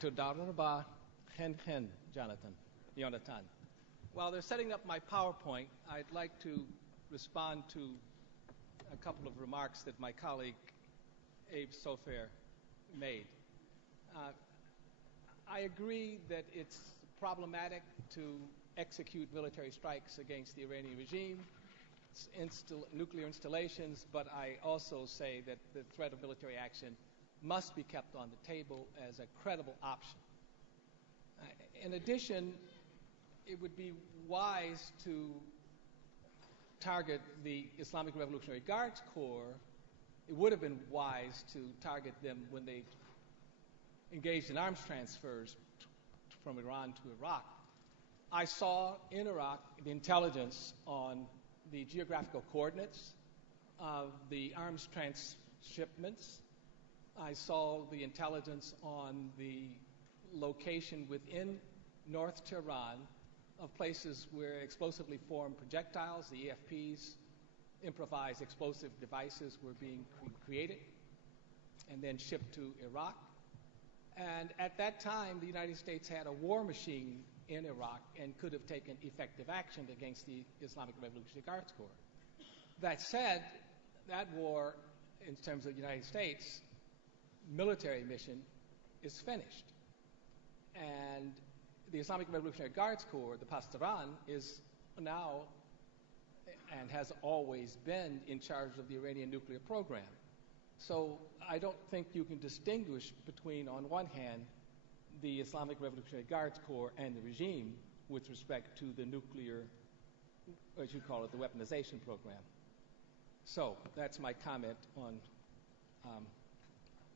Todaraba Hen Jonathan. While they're setting up my PowerPoint, I'd like to respond to a couple of remarks that my colleague Abe Sofair made. I agree that it's problematic to execute military strikes against the Iranian regime, nuclear installations, but I also say that the threat of military action must be kept on the table as a credible option. In addition, it would be wise to target the Islamic Revolutionary Guards Corps. It would have been wise to target them when they engaged in arms transfers from Iran to Iraq. I saw in Iraq the intelligence on the geographical coordinates of the arms transshipments. I saw the intelligence on the location within North Tehran of places where explosively formed projectiles, the EFPs, improvised explosive devices, were being created and then shipped to Iraq. And at that time, the United States had a war machine in Iraq and could have taken effective action against the Islamic Revolutionary Guards Corps. That said, that war, in terms of the United States, military mission is finished. And the Islamic Revolutionary Guards Corps, the Pastaran, is now and has always been in charge of the Iranian nuclear program. So I don't think you can distinguish between, on one hand, the Islamic Revolutionary Guards Corps and the regime with respect to the nuclear, as you call it, the weaponization program. So that's my comment on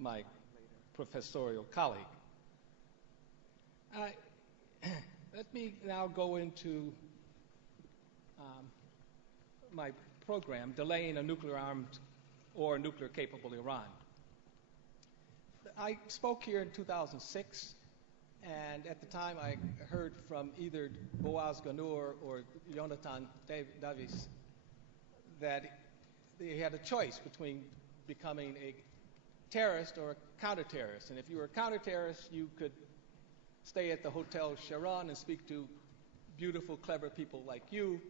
my professorial colleague. Let me now go into my program, Delaying a Nuclear-Armed or Nuclear-Capable Iran. I spoke here in 2006, and at the time I heard from either Boaz Ganur or Jonathan Davis that they had a choice between becoming a terrorist or a counter-terrorist. And if you were a counter-terrorist, you could stay at the Hotel Sharon and speak to beautiful, clever people like you.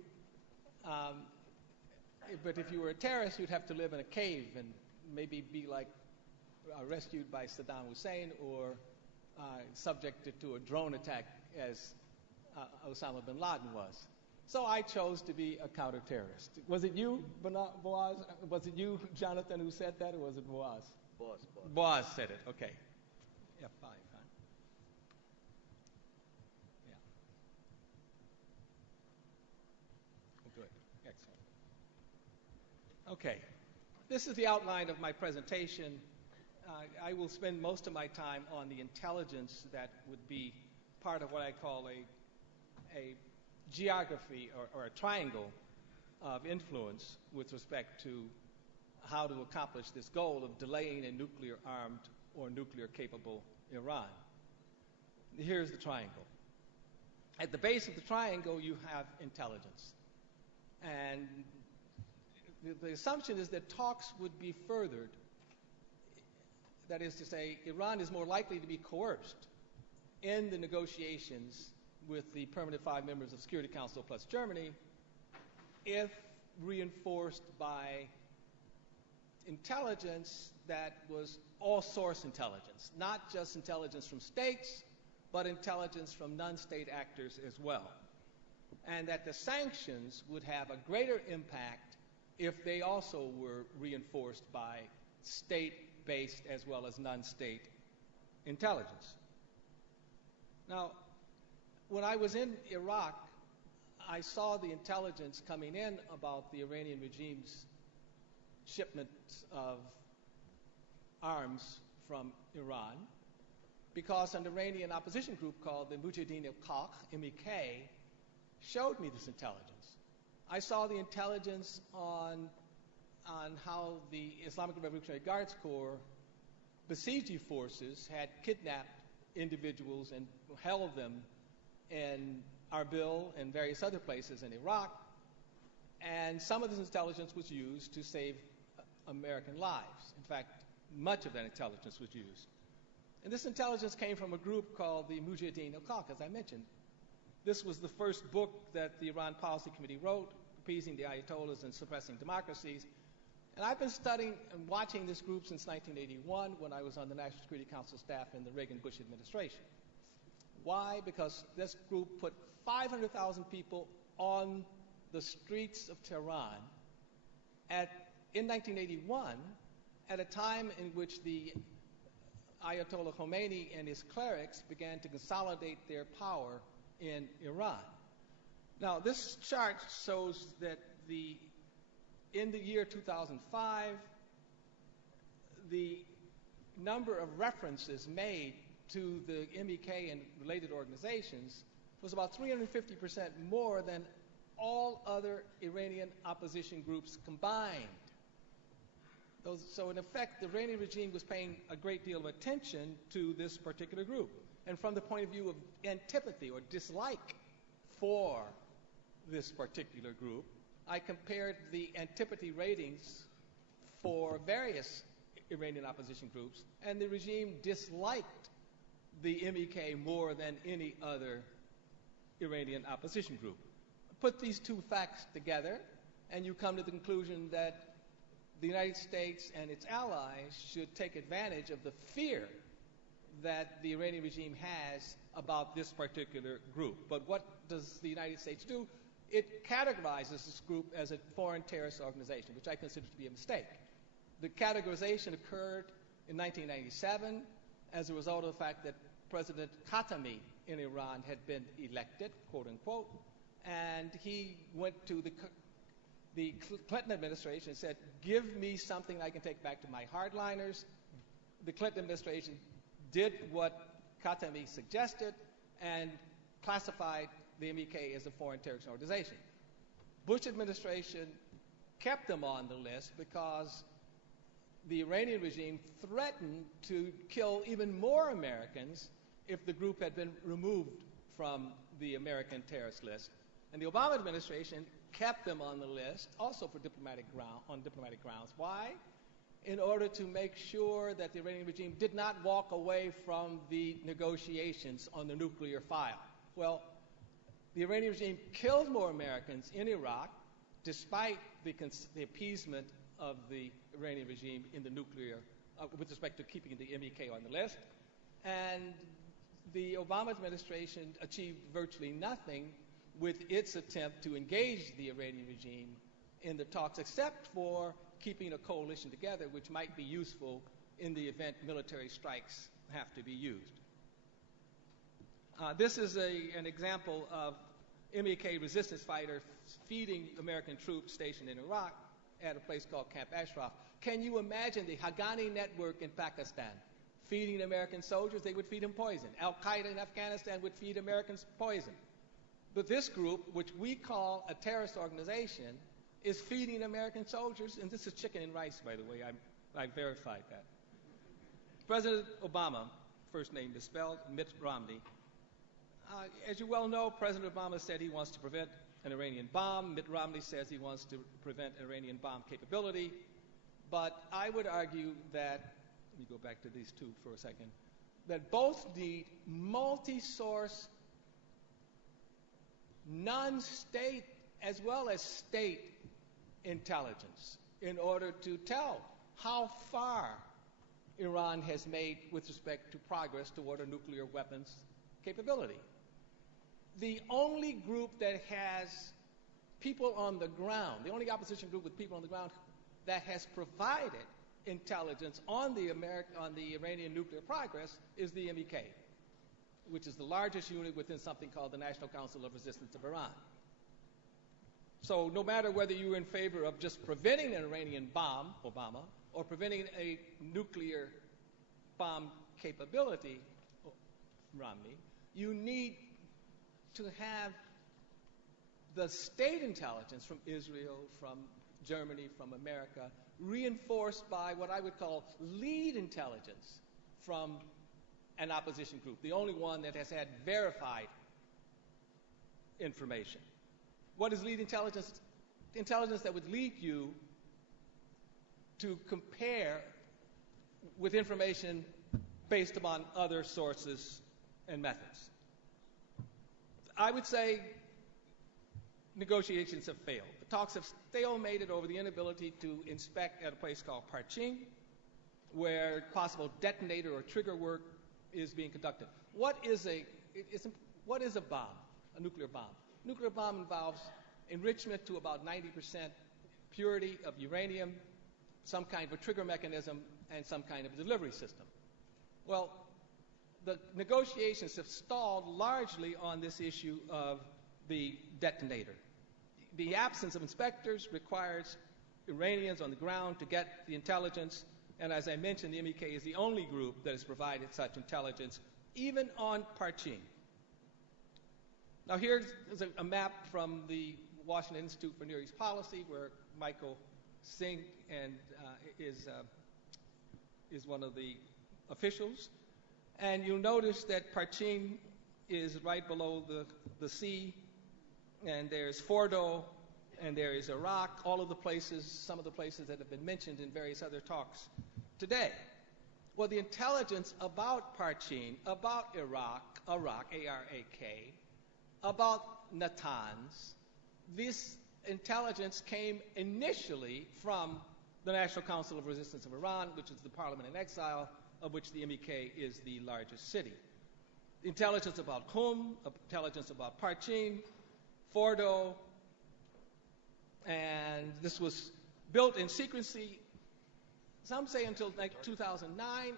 But if you were a terrorist, you'd have to live in a cave and maybe be like rescued by Saddam Hussein or subjected to a drone attack as Osama bin Laden was. So I chose to be a counter-terrorist. Was it you, Boaz? Was it you, Jonathan, who said that, or was it Boaz? Boaz said it. Okay. F5, huh? Yeah. Oh, good. Excellent. Okay. This is the outline of my presentation. I will spend most of my time on the intelligence that would be part of what I call a geography or a triangle of influence with respect to how to accomplish this goal of delaying a nuclear-armed or nuclear-capable Iran. Here's the triangle. At the base of the triangle, you have intelligence. And the assumption is that talks would be furthered. That is to say, Iran is more likely to be coerced in the negotiations with the permanent 5 members of Security Council plus Germany if reinforced by intelligence that was all-source intelligence, not just intelligence from states, but intelligence from non-state actors as well. And that the sanctions would have a greater impact if they also were reinforced by state-based as well as non-state intelligence. Now, when I was in Iraq, I saw the intelligence coming in about the Iranian regime's shipments of arms from Iran because an Iranian opposition group called the Mujahideen al-Khalq, MEK, showed me this intelligence. I saw the intelligence on how the Islamic Revolutionary Guards Corps besieging forces had kidnapped individuals and held them in Arbil and various other places in Iraq, and some of this intelligence was used to save American lives. In fact, much of that intelligence was used. And this intelligence came from a group called the Mujahideen al-Haq, as I mentioned. This was the first book that the Iran Policy Committee wrote, appeasing the Ayatollahs and suppressing democracies. And I've been studying and watching this group since 1981 when I was on the National Security Council staff in the Reagan-Bush administration. Why? Because this group put 500,000 people on the streets of Tehran in 1981 at a time in which the Ayatollah Khomeini and his clerics began to consolidate their power in Iran. Now, this chart shows that in the year 2005, the number of references made to the MEK and related organizations was about 350% more than all other Iranian opposition groups combined. So in effect, the Iranian regime was paying a great deal of attention to this particular group. And from the point of view of antipathy or dislike for this particular group, I compared the antipathy ratings for various Iranian opposition groups, and the regime disliked the MEK more than any other Iranian opposition group. Put these two facts together, and you come to the conclusion that the United States and its allies should take advantage of the fear that the Iranian regime has about this particular group. But what does the United States do? It categorizes this group as a foreign terrorist organization, which I consider to be a mistake. The categorization occurred in 1997 as a result of the fact that President Khatami in Iran had been elected, quote unquote, and he went to the Clinton administration and said, give me something I can take back to my hardliners. The Clinton administration did what Khatami suggested and classified the MEK as a foreign terrorist organization. Bush administration kept them on the list because the Iranian regime threatened to kill even more Americans if the group had been removed from the American terrorist list. And the Obama administration kept them on the list, also on diplomatic grounds. Why? In order to make sure that the Iranian regime did not walk away from the negotiations on the nuclear file. Well, the Iranian regime killed more Americans in Iraq, despite the appeasement of the Iranian regime in the nuclear, with respect to keeping the MEK on the list. And the Obama administration achieved virtually nothing with its attempt to engage the Iranian regime in the talks, except for keeping a coalition together, which might be useful in the event military strikes have to be used. This is an example of MEK resistance fighters feeding American troops stationed in Iraq at a place called Camp Ashraf. Can you imagine the Haqqani network in Pakistan feeding American soldiers? They would feed them poison. Al-Qaeda in Afghanistan would feed Americans poison. But this group, which we call a terrorist organization, is feeding American soldiers, and this is chicken and rice, by the way. I verified that. President Obama, first name misspelled, Mitt Romney. As you well know, President Obama said he wants to prevent an Iranian bomb. Mitt Romney says he wants to prevent Iranian bomb capability. But I would argue that, let me go back to these two for a second, that both need multi-source, non-state as well as state intelligence in order to tell how far Iran has made with respect to progress toward a nuclear weapons capability. The only group that has people on the ground, the only opposition group with people on the ground that has provided intelligence on the Iranian nuclear progress is the MEK, which is the largest unit within something called the National Council of Resistance of Iran. So no matter whether you're in favor of just preventing an Iranian bomb, Obama, or preventing a nuclear bomb capability, Romney, you need to have the state intelligence from Israel, from Germany, from America, reinforced by what I would call lead intelligence from an opposition group, the only one that has had verified information. What is lead intelligence? Intelligence that would lead you to compare with information based upon other sources and methods. I would say negotiations have failed. The talks have stalemated over the inability to inspect at a place called Parching, where possible detonator or trigger work is being conducted. What is a bomb, a nuclear bomb? A nuclear bomb involves enrichment to about 90% purity of uranium, some kind of a trigger mechanism, and some kind of a delivery system. Well, the negotiations have stalled largely on this issue of the detonator. The absence of inspectors requires Iranians on the ground to get the intelligence, and as I mentioned, the MEK is the only group that has provided such intelligence, even on Parching. Now here's a map from the Washington Institute for Near East Policy, where Michael Singh is one of the officials. And you'll notice that Parching is right below the sea, and there's Fordo, and there is Iraq, all of the places, some of the places that have been mentioned in various other talks today. Well, the intelligence about Parching, about Iraq, A-R-A-K, about Natanz, this intelligence came initially from the National Council of Resistance of Iran, which is the parliament in exile, of which the MEK is the largest city. Intelligence about Qum, intelligence about Parching, Fordo, and this was built in secrecy, some say until like 2009,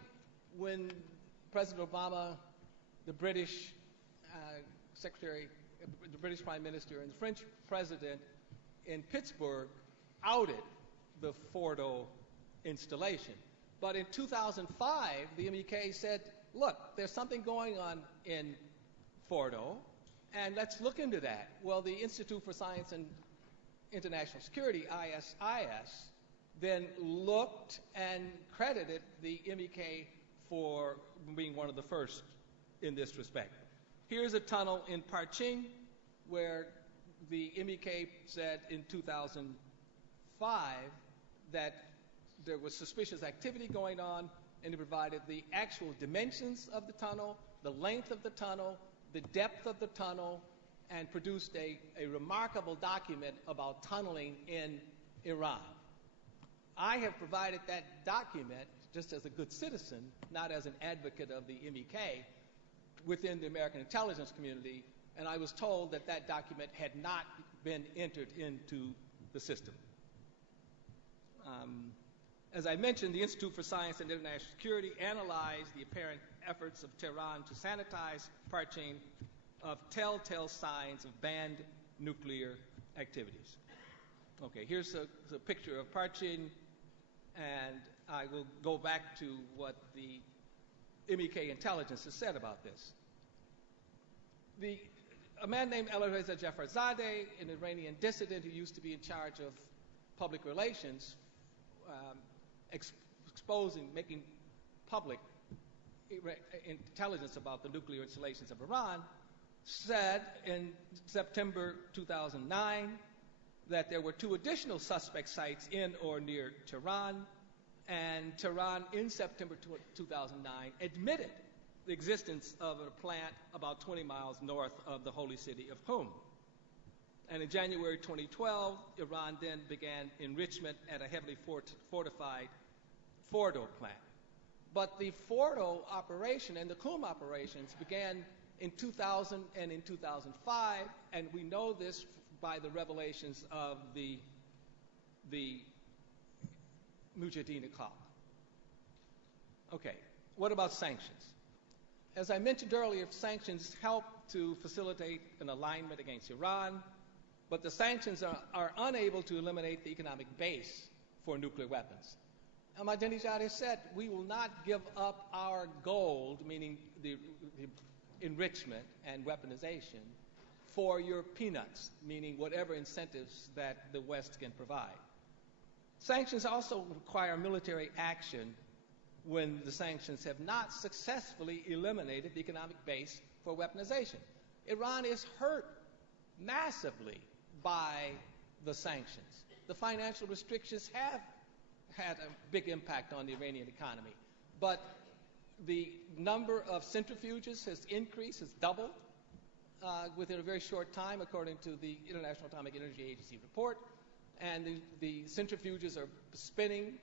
when President Obama, the British the British Prime Minister, and the French President in Pittsburgh outed the Fordo installation. But in 2005, the MEK said, look, there's something going on in Fordo, and let's look into that. Well, the Institute for Science and International Security, ISIS, then looked and credited the MEK for being one of the first in this respect. Here's a tunnel in Parching where the MEK said in 2005 that there was suspicious activity going on, and it provided the actual dimensions of the tunnel, the length of the tunnel, the depth of the tunnel, and produced a remarkable document about tunneling in Iran. I have provided that document just as a good citizen, not as an advocate of the MEK, within the American intelligence community, and I was told that that document had not been entered into the system. As I mentioned, the Institute for Science and International Security analyzed the apparent efforts of Tehran to sanitize Parching of telltale signs of banned nuclear activities. Okay, here's a picture of Parching, and I will go back to what the MEK intelligence has said about this. A man named Herzliya Jafarzadeh, an Iranian dissident who used to be in charge of public relations, making public intelligence about the nuclear installations of Iran, said in September 2009 that there were 2 additional suspect sites in or near Tehran, and Tehran in September 2009 admitted the existence of a plant about 20 miles north of the holy city of Qum. And in January 2012, Iran then began enrichment at a heavily fortified Fordo plant. But the Fordo operation and the Qum operations began in 2000 and in 2005, and we know this by the revelations of the Mujahideen Iqab. Okay, what about sanctions? As I mentioned earlier, sanctions help to facilitate an alignment against Iran, but the sanctions are unable to eliminate the economic base for nuclear weapons. Ahmadinejad has said, we will not give up our gold, meaning the enrichment and weaponization, for your peanuts, meaning whatever incentives that the West can provide. Sanctions also require military action when the sanctions have not successfully eliminated the economic base for weaponization. Iran is hurt massively by the sanctions. The financial restrictions have had a big impact on the Iranian economy, but The number of centrifuges has increased, has doubled within a very short time, according to the International Atomic Energy Agency report. And the centrifuges are spinning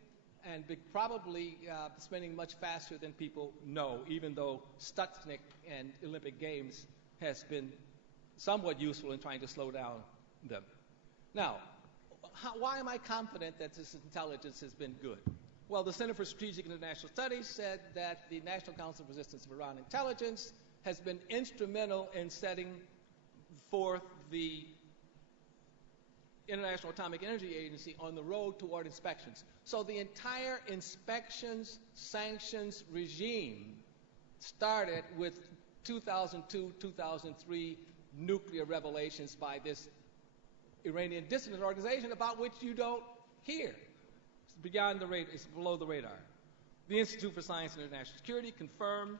and probably spinning much faster than people know, even though Stuxnet and Olympic Games has been somewhat useful in trying to slow down them. Now, why am I confident that this intelligence has been good? Well, the Center for Strategic International Studies said that the National Council of Resistance of Iran Intelligence has been instrumental in setting forth the International Atomic Energy Agency on the road toward inspections. So the entire inspections, sanctions regime started with 2002-2003 nuclear revelations by this Iranian dissident organization about which you don't hear. It's beyond the radar, it's below the radar. The Institute for Science and International Security confirmed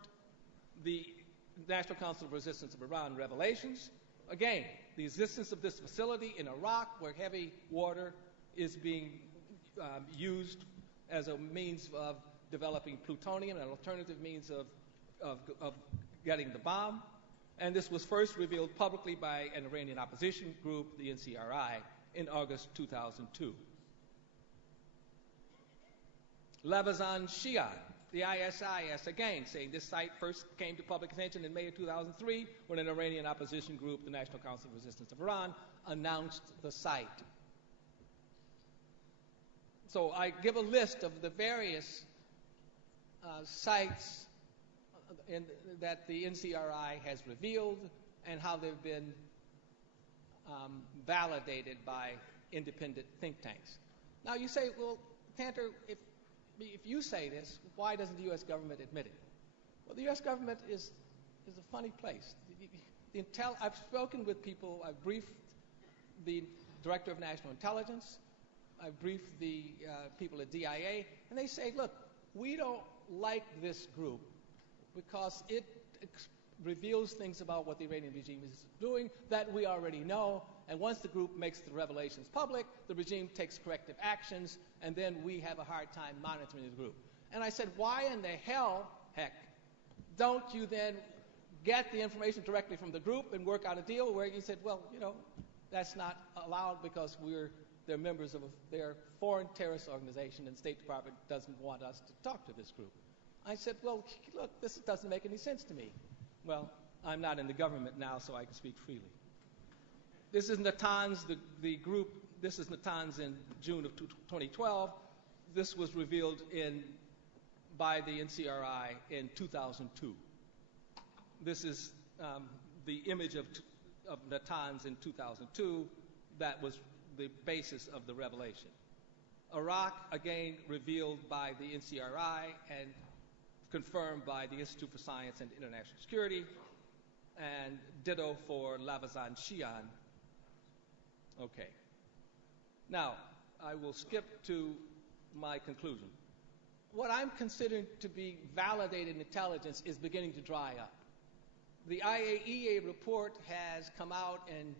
the National Council of Resistance of Iran revelations. Again, the existence of this facility in Iraq, where heavy water is being used as a means of developing plutonium, an alternative means of getting the bomb. And this was first revealed publicly by an Iranian opposition group, the NCRI, in August 2002. Lavazan Shian, the ISIS, again, saying this site first came to public attention in May of 2003 when an Iranian opposition group, the National Council of Resistance of Iran, announced the site. So I give a list of the various sites that the NCRI has revealed and how they've been validated by independent think tanks. Now you say, well, Tanter, if you say this, why doesn't the U.S. government admit it? Well, the U.S. government is a funny place. I've spoken with people, I've briefed the Director of National Intelligence, I've briefed the people at DIA, and they say, look, we don't like this group because it reveals things about what the Iranian regime is doing that we already know, and once the group makes the revelations public, the regime takes corrective actions, and then we have a hard time monitoring the group. And I said, why in the heck, don't you then get the information directly from the group and work out a deal where you said, well, that's not allowed because they're members of their foreign terrorist organization and the State Department doesn't want us to talk to this group. I said, well, look, this doesn't make any sense to me. Well, I'm not in the government now, so I can speak freely. This is Natanz, the group. This is Natanz in June of 2012. This was revealed by the NCRI in 2002. This is the image of Natanz in 2002. That was the basis of the revelation. Iraq, again, revealed by the NCRI and confirmed by the Institute for Science and International Security, and ditto for Lavazan Shian. Okay. Now, I will skip to my conclusion. What I'm considering to be validated intelligence is beginning to dry up. The IAEA report has come out and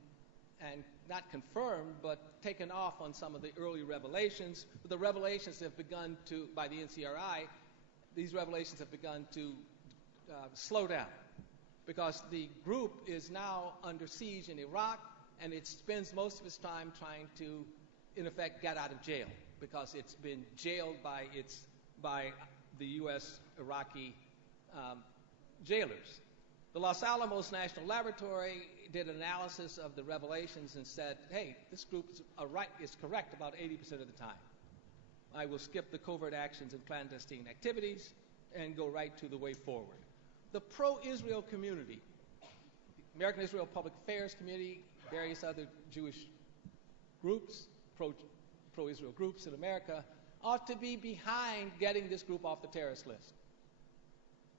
not confirmed, but taken off on some of the early revelations. But the revelations have begun to, by the NCRI, these revelations have begun to slow down because the group is now under siege in Iraq, and it spends most of its time trying to, in effect, get out of jail because it's been jailed by the U.S. Iraqi jailers. The Los Alamos National Laboratory did an analysis of the revelations and said, hey, this group is correct about 80% of the time. I will skip the covert actions and clandestine activities and go right to the way forward. The pro-Israel community, American Israel Public Affairs Committee, various other Jewish groups, pro-Israel groups in America, ought to be behind getting this group off the terrorist list.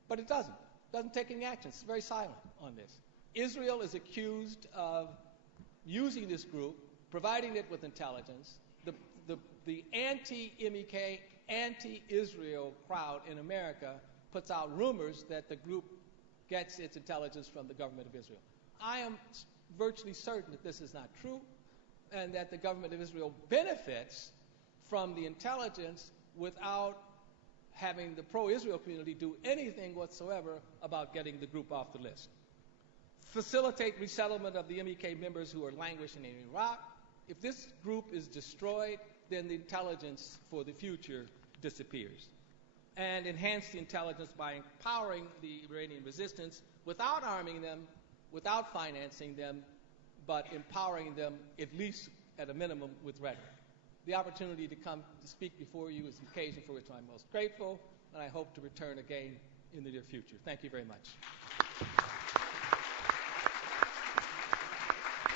But it doesn't. It doesn't take any action. It's very silent on this. Israel is accused of using this group, providing it with intelligence. The anti-MEK, anti-Israel crowd in America puts out rumors that the group gets its intelligence from the government of Israel. I am virtually certain that this is not true and that the government of Israel benefits from the intelligence without having the pro-Israel community do anything whatsoever about getting the group off the list. Facilitate resettlement of the MEK members who are languishing in Iraq. If this group is destroyed, then the intelligence for the future disappears. And enhance the intelligence by empowering the Iranian resistance without arming them, without financing them, but empowering them at least at a minimum with rhetoric. The opportunity to come to speak before you is an occasion for which I'm most grateful, and I hope to return again in the near future. Thank you very much.